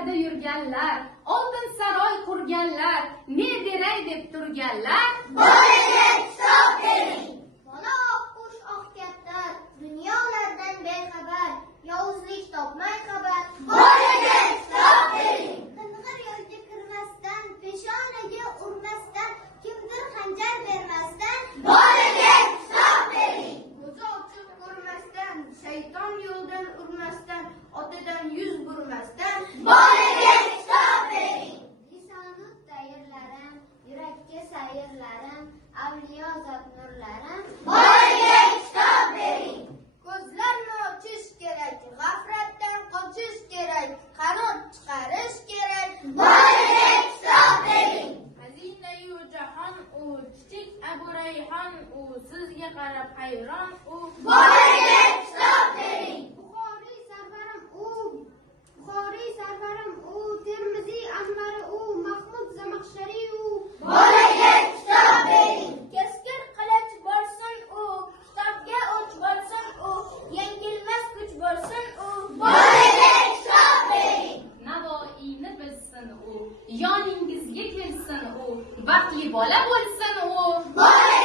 yo'llarda yurganlar, oltin saroy qurganlar, ne deray deb turganlar, bolaga kitob bering. Bola oqqush oqkattar, dunyolardan bexabar, yovuzlik topmay xabar, bolaga kitob bering. Qing'ir yo'lga kirmasdan, peshonaga urmasdan, kimdir xanjar bermasdan, bolaga kitob bering. Ko'zi ochiq ko'rmasdan, shayton yo'ldan urmasdan, otadan yuz burmasdan, bolaga kitob bering. Lisonu tayyorlarim, yurakka sayrlarim, avliyo zot nurlarim, bolaga kitob bering. Ko'zlarni ochish kerak, g'aflatdan qochish kerak, qanot chiqarish kerak, bolaga kitob bering. xazina-yu jahon u, kichik Abu Rayhon u, sizga qarab hayron u, bolaga kitob bering. Buxoriy sarvarim u, Buxoriy sarvarim u, Termiziy anvari u, Mahmud Zamaxshariy u, bolaga kitob bering. Keskin qilich bo'lsin u, kitobga o'ch bo'lsin u, yengilmas kuch bo'lsin u, bolaga kitob bering. Navoiyni bilsin u, yoningizga kelsin u, baxtli bola bo'lsin u, Bolaga